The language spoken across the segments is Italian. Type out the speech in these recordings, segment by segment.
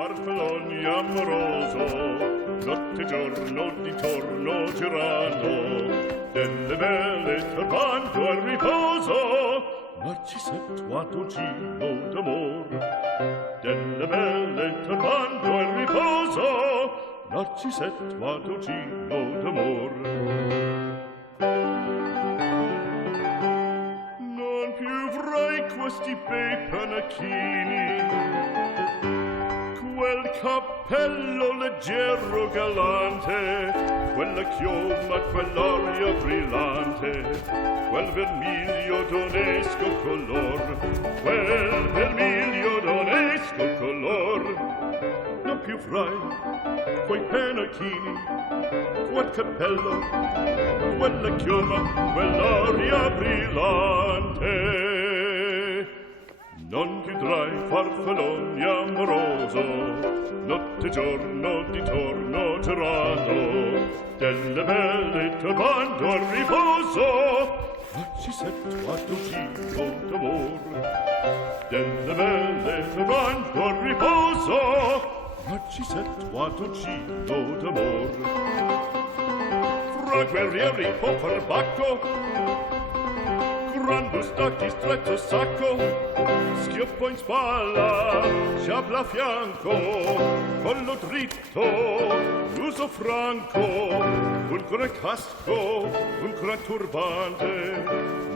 farfalloni amoroso, notte e giorno di torno girando, delle belle turbando al riposo, Narcisetto ad un giro d'amor, delle belle turbando al riposo, Narcisetto ad un giro d'amor. Non più avrai questi bei panacchini, quel cappello leggero galante, quella chioma, quell'aria brillante, quel vermiglio d'onesco color, quel vermiglio d'onesco color. Non più avrai quei pennacchini, quel cappello, quella chioma, quell'aria brillante. Non chiudrai farfalloni amoroso, notte e giorno di torno girando, delle belle turbando al riposo, Narcisetto ad un giro d'amor, delle belle turbando al riposo, Narcisetto ad un giro d'amor. Fra guerrieri po' perbacco, gran bustacchi stretto sacco, schioppo in spalla, sciabla a fianco, collo dritto, l'uso franco, un gran casco, un gran turbante,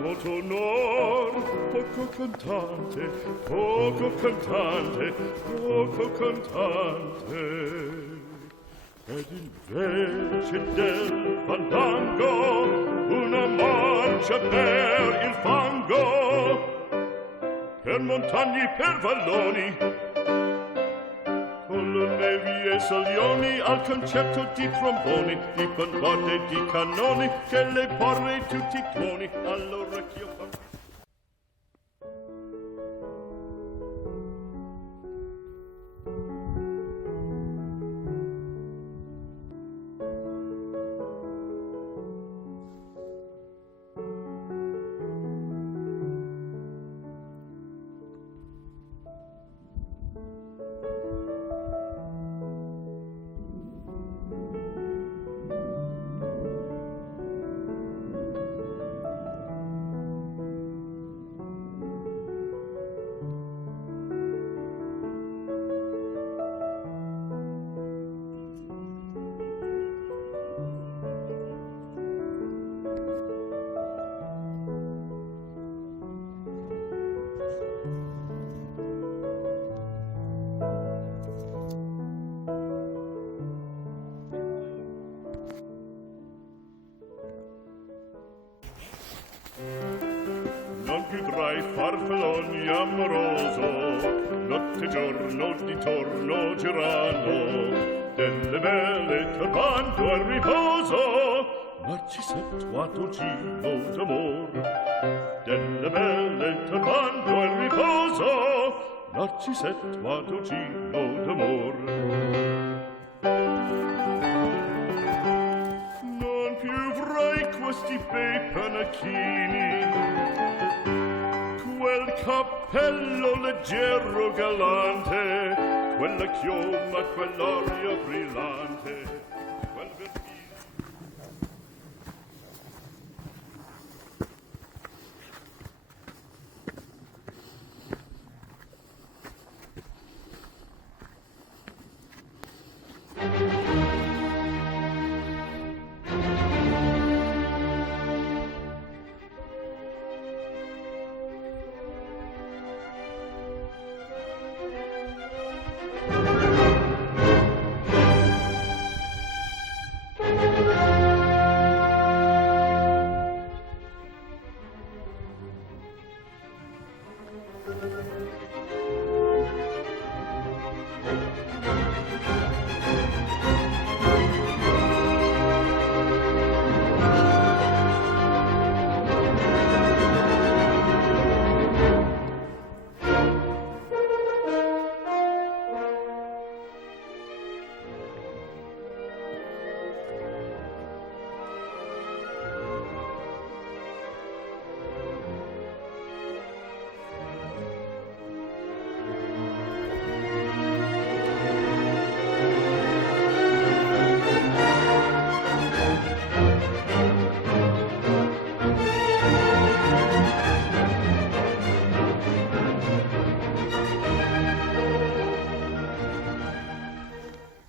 molto onor, poco cantante, poco cantante, poco cantante. Ed invece del fandango una marcia per il fango, per montagne, per valloni, con le nevi e salioni, al concerto di tromboni, di bombarde e di cannoni, che le porre tutti i tuoni all'orecchio fa. Chiudrai farfalloni amoroso, notte e giorno di torno girando, delle belle turbando al riposo, Narcisetto ad un giro d'amor, delle belle turbando al riposo, Narcisetto ad un giro d'amor. Non più avrai questi bei panacchini, quel cappello leggero galante, quella chioma, quell'aria brillante.